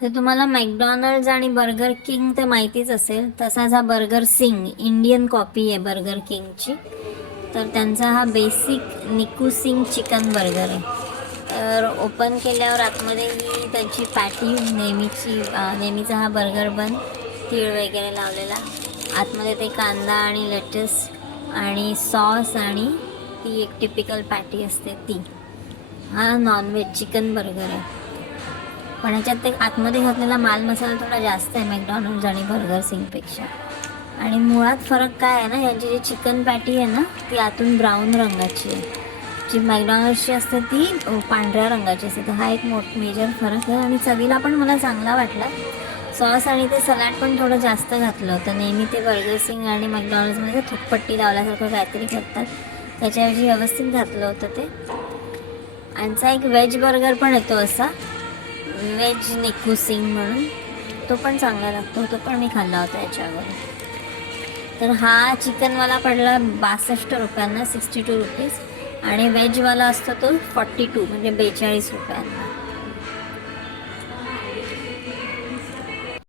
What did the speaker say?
तर तुम्हाला मॅकडॉनल्ड्स आणि बर्गर किंग तर माहितीच असेल, तसाच हा बर्गर सिंग इंडियन कॉपी आहे बर्गर किंगची. तर त्यांचा हा बेसिक निकू सिंग चिकन बर्गर आहे. तर ओपन केल्यावर आतमध्ये ही त्यांची पॅटी नेहमीचा हा बर्गर बन, तीळ वगैरे लावलेला. आतमध्ये ते कांदा आणि लेटस आणि सॉस आणि ती एक टिपिकल पॅटी असते ती. हा नॉनव्हेज चिकन बर्गर आहे. पण ह्याच्यात ते आतमध्ये घातलेला माल मसाला थोडा जास्त आहे मॅकडॉनल्ड्स आणि बर्गर सिंगपेक्षा. आणि मुळात फरक काय आहे ना, यांची जी चिकन पॅटी आहे ना ती आतून ब्राऊन रंगाची आहे, जी मॅकडॉनल्ड्सची असते ती पांढऱ्या रंगाची असते. तर हा एक मेजर फरक आहे. आणि चवीला पण मला चांगला वाटला. सॉस आणि ते सलाड पण थोडं जास्त घातलं होतं. नेहमी ते बर्गर सिंग आणि मॅकडॉनल्ड्समध्ये थुकपट्टी लावल्यासारखं काहीतरी करतात, त्याच्याऐवजी व्यवस्थित घातलं होतं ते. यांचा एक व्हेज बर्गर पण येतो असा, व्हेज निकू सिंग म्हणून, तो पण चांगला लागतो. तो पण मी खाल्ला होता याच्यावर. तर हा चिकनवाला पडला 62 रुपयांना, 62 रुपीज. आणि व्हेजवाला असतो तो 42 म्हणजे 42 रुपयांना.